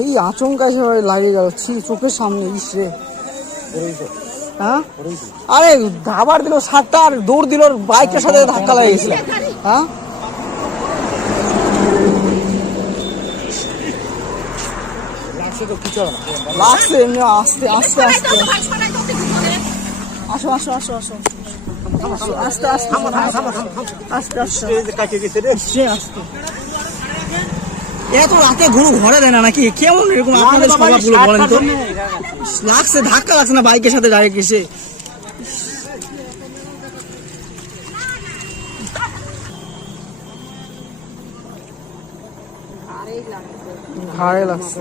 এই আচমকা সেভাবে লাগিয়ে গেল, চোখের সামনে। ইসরে, হ্যাঁ আরে ধাবার দিল সাতটা আর দৌড় দিল, বাইকের সাথে ধাক্কা লেগে গেছিল। হ্যাঁ লাগছে এমনি, আস্তে আস্তে আস্তে। আসো আসো আসো আসো, আস্তে আস্তে আস্তে আস্তে আস্তে। এত রাতে গরু ঘরে দেয় না নাকি? কেমন এরকম আপনাদের স্বভাবগুলো বলেন তো? লাগছে, ধাক্কা লাগছে না বাইকের সাথে ডাইরেক্ট এসে? ঘাড়ে লাগছে।